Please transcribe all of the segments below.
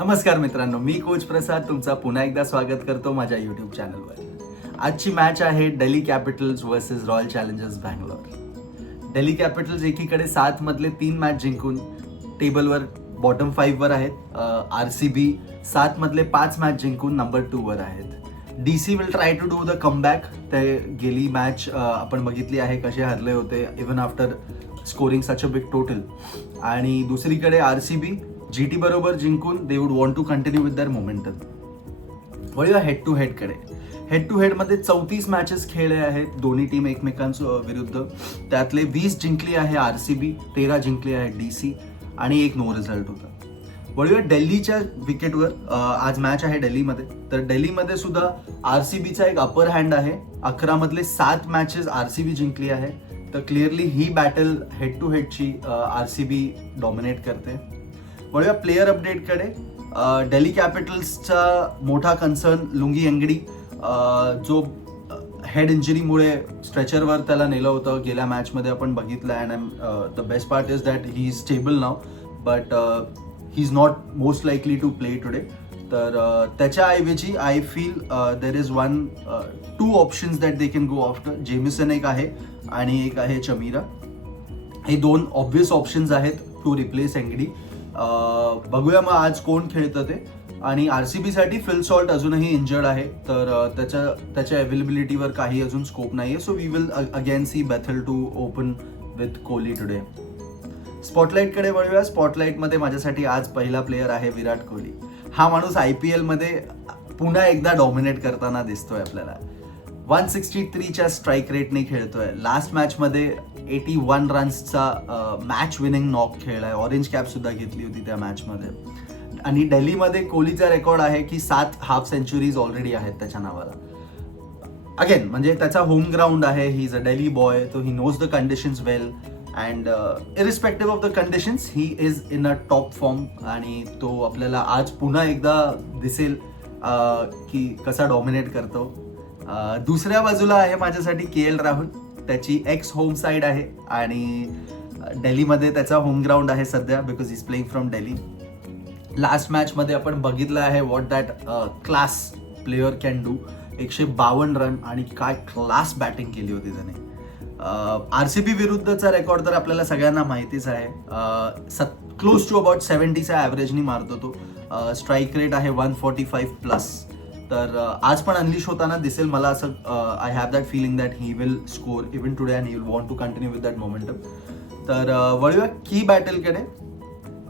नमस्कार मित्रांनो, मी कोच प्रसाद तुमचा पुन्हा एकदा स्वागत करतो माझ्या यूट्यूब चॅनलवर. आजची मॅच आहे Delhi Capitals versus royal challengers Bangalore. Delhi Capitals एकीकडे 7 मधले 3 मॅच जिंकून टेबलवर बॉटम 5 वर आहेत. RCB 7 मधले 5 मॅच जिंकून नंबर 2 वर आहेत. DC will try to do the comeback. ते गेली मॅच आपण बघितली आहे कसे हरले होते even after scoring such a big total. आणि दुसरीकडे RCB GT बरोबर जिंकून they would want to continue with their momentum. वळूया हेड टू हेड कडे. हेड टू हेड मध्ये 34 मॅचेस खेळले आहेत दोन्ही टीम एकमेकांच्या विरुद्ध. त्यातले 20 जिंकली आहे RCB, 13 जिंकली आहे DC आणि एक नो रिझल्ट होता. वळूया दिल्लीच्या विकेटवर. आज मॅच आहे दिल्लीमध्ये. तर दिल्लीमध्ये सुद्धा RCBचा एक अपर हँड आहे. 11 मधले 7 मॅचेस RCB जिंकली आहे. तर क्लिअरली ही बॅटल हेड टू हेडची RCB डॉमिनेट करते. वळूया प्लेयर अपडेटकडे. दिल्ली कॅपिटल्सचा मोठा कन्सर्न लुंगी एंगडी, जो हेड इंजरीमुळे स्ट्रेचरवर त्याला नेलं होतं गेल्या मॅचमध्ये आपण बघितलं. And the best part is that he is stable now, but he is not most likely to play today. तर त्याच्याऐवजी I feel there is two options that they can go after. Jamieson एक आहे आणि एक आहे चमीरा. हे दोन obvious options आहेत टू रिप्लेस एंगडी. बघूया मग आज कोण खेळतं ते. आणि RCB साठी फिल सॉल्ट अजूनही इंजर्ड आहे, तर त्याच्या अवेलेबिलिटीवर काही अजून स्कोप नाही आहे. So we will again see Bethell to open with Kohli today. स्पॉटलाईटकडे वळूया. स्पॉटलाईटमध्ये माझ्यासाठी आज पहिला प्लेयर आहे विराट कोहली. हा माणूस IPL मध्ये पुन्हा एकदा डॉमिनेट करताना दिसतोय आपल्याला. 163च्या स्ट्राईक रेटने खेळतोय. लास्ट मॅचमध्ये 81 रन्सचा मॅच विनिंग नॉक खेळलाय. ऑरेंज कॅप सुद्धा घेतली होती त्या मॅचमध्ये. आणि दिल्लीमध्ये कोहलीचा रेकॉर्ड आहे की 7 हाफ सेंचुरीज ऑलरेडी आहेत त्याच्या नावाला. अगेन म्हणजे त्याचा होम ग्राउंड आहे. He is a Delhi boy, तो he knows the conditions well and irrespective of the conditions he is in a top form. आणि तो आपल्याला आज पुन्हा एकदा दिसेल की कसा डॉमिनेट करतो. दुसऱ्या बाजूला आहे माझ्यासाठी KL राहुल. त्याची एक्स होम साईड आहे आणि दिल्लीमध्ये त्याचा होम ग्राउंड आहे सध्या, because is playing from Delhi. Last मॅचमध्ये आपण बघितलं आहे what that class player can do. 152 run आणि काय क्लास बॅटिंग केली होती त्याने. RCB विरुद्धचा रेकॉर्ड तर आपल्याला सगळ्यांना माहितीच आहे. क्लोज टू अबाउट 70च्या ॲव्हरेजनी मारतो तो. स्ट्राईक रेट आहे 145 प्लस. तर आज पण अनलिश होताना दिसेल मला असं. I have that feeling that he will score even today and he will want to continue with that momentum. तर वळूया की बॅटलकडे.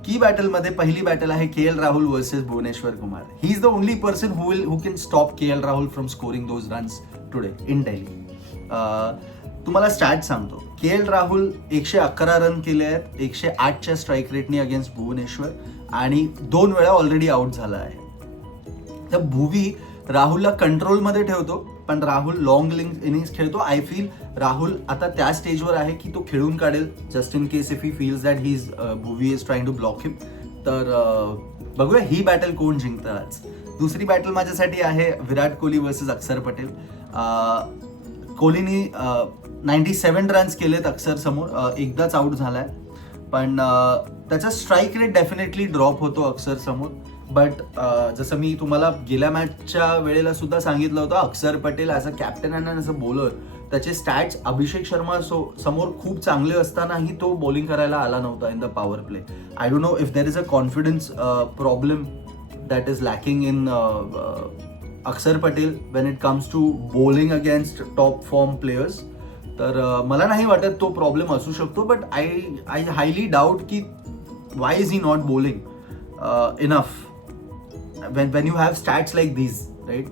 की बॅटलमध्ये पहिली बॅटल आहे KL Rahul versus Bhuvneshwar Kumar. He is the only person who can stop KL Rahul from scoring those runs today in Delhi. तुम्हाला stat सांगतो. KL Rahul 111 run केले आहेत 108च्या स्ट्राईक रेटनी अगेन्स्ट भुवनेश्वर आणि 2 वेळा ऑलरेडी आउट झाला आहे. तर भुवी राहुलला कंट्रोलमध्ये ठेवतो, पण राहुल लॉंग इनिंग्स खेळतो. आय फील राहुल आता त्या स्टेजवर आहे की तो खेळून काढेल just in case if he feels that he is Bhuvi is trying to block him. तर बघूया ही बॅटल कोण जिंकतं आज. दुसरी बॅटल माझ्यासाठी आहे विराट कोहली वर्सेस अक्षर पटेल. कोहलीनी 97 रन्स केलेत अक्षर समोर. एकदाच आउट झालाय, पण त्याचा स्ट्राईक रेट डेफिनेटली ड्रॉप होतो अक्षर समोर. बट जसं मी तुम्हाला गेल्या मॅचच्या वेळेला सुद्धा सांगितलं होतं, Akshar Patel as a captain and as a bowler त्याचे स्टॅट्स अभिषेक शर्मा समोर खूप चांगले असतानाही तो बॉलिंग करायला आला नव्हता in the power play. I don't know if there is a confidence problem that is lacking in Akshar Patel when it comes to bowling against top form players. तर मला नाही वाटत तो प्रॉब्लेम असू शकतो. बट आय हायली डाऊट की why is he not bowling enough when you have stats like these, right?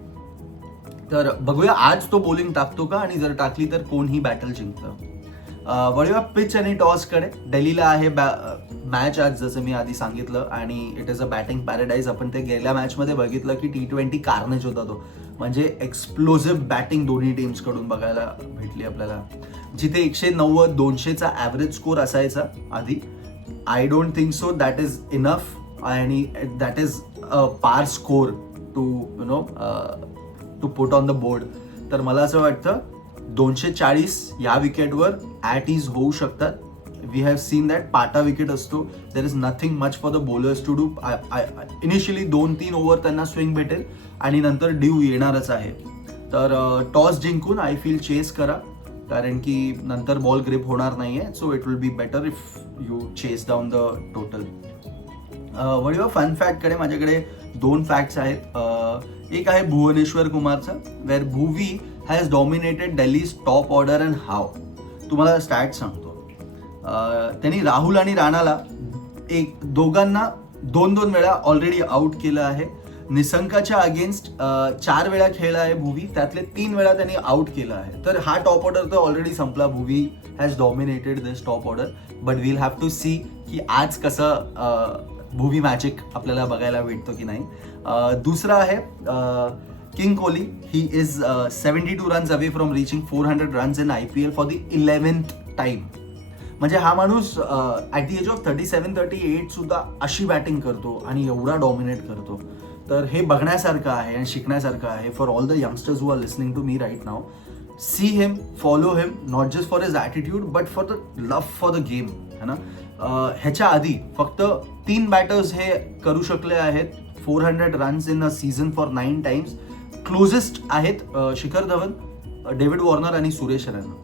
तर बघूया आज तो बॉलिंग टाकतो का, आणि जर टाकली तर कोण ही बॅटल जिंकतं. वळूया पिच आणि टॉसकडे. दिल्लीला आहे मॅच आज जसं मी आधी सांगितलं, आणि it is a batting paradise. आपण ते गेल्या मॅचमध्ये बघितलं की T20 कार्नेज होता तो. म्हणजे एक्सप्लोजिव्ह बॅटिंग दोन्ही टीम्सकडून बघायला भेटली आपल्याला. जिथे 190-200चा ॲव्हरेज स्कोर असायचा आधी. I don't think so that is enough and that is a par score to put on the board. तर मला असं वाटतं 240 या विकेटवर ॲट इज होऊ शकतात. We have seen that pata wicket असतो, there is nothing much for the bowlers to do. Initially 2-3 over त्यांना swing भेटेल आणि नंतर ड्यू येणारच आहे. तर टॉस जिंकून आय फील चेस करा, कारण की नंतर बॉल ग्रिप होणार नाही आहे. So it will be better if you chase down the total. वळीवा फन फॅक्टकडे माझ्याकडे 2 फॅक्ट्स आहेत. एक आहे भुवनेश्वर कुमारचा, where Bhuvi has dominated Delhi's top order and how. तुम्हाला स्टॅट सांगतो. त्यांनी राहुल आणि राणाला दोघांना 2-2 वेळा ऑलरेडी आउट केलं आहे. निसंकाच्या अगेन्स्ट 4 वेळा खेळला आहे भुवी, त्यातले 3 वेळा त्यांनी आउट केलं आहे. तर हा टॉप ऑर्डर तर ऑलरेडी संपला. Bhuvi has dominated this top order, but we'll have to see की आज कसं भुवी मॅजिक आपल्याला बघायला भेटतो की नाही. दुसरा आहे king Kohli. He is 72 runs away from reaching 400 runs in IPL for the 11th time. म्हणजे हा माणूस ॲट द एज ऑफ 37-38 सुद्धा अशी बॅटिंग करतो आणि एवढा डॉमिनेट करतो. तर हे बघण्यासारखं आहे आणि शिकण्यासारखं आहे for all the youngsters who are listening to me right now. See him, follow him, not just for his attitude but for the love for the game, है ना. ह्याच्या आधी फक्त 3 बॅटर्स हे करू शकले आहेत 400 runs in a season for 9 times. Closest आहेत शिखर धवन, डेव्हिड वॉर्नर आणि सुरेश रैना.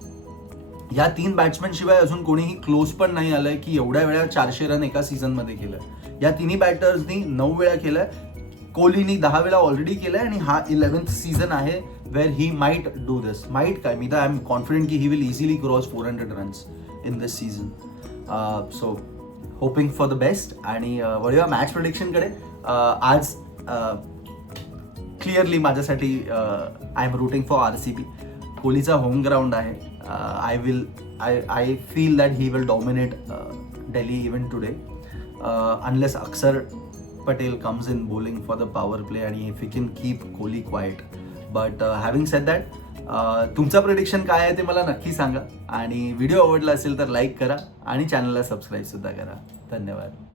या 3 बॅट्समॅन शिवाय अजून कोणीही क्लोज पण नाही आलंय की एवढ्या वेळा 400 रन एका सीझनमध्ये केलंय. या तिन्ही बॅटर्सनी 9 वेळा केलंय. कोहलीनी 10 वेळा ऑलरेडी केलंय आणि हा 11th सीझन आहे where he might do this. Might काय, मी तर आय एम कॉन्फिडंट की he will easily cross 400 runs in this season. So hoping for the best. आणि वळूया मॅच प्रेडिक्शनकडे. आज क्लिअरली माझ्यासाठी I am rooting for RCB. कोहलीचा होम ग्राउंड आहे. I feel that he will dominate Delhi even today, unless Akshar Patel comes in bowling for the power play and if he can keep Kohli quiet. But having said that, तुमचा prediction काय आहे ते मला नक्की सांगा आणि video आवडला असेल तर लाईक करा आणि चॅनलला सबस्क्राईब सुद्धा करा. धन्यवाद.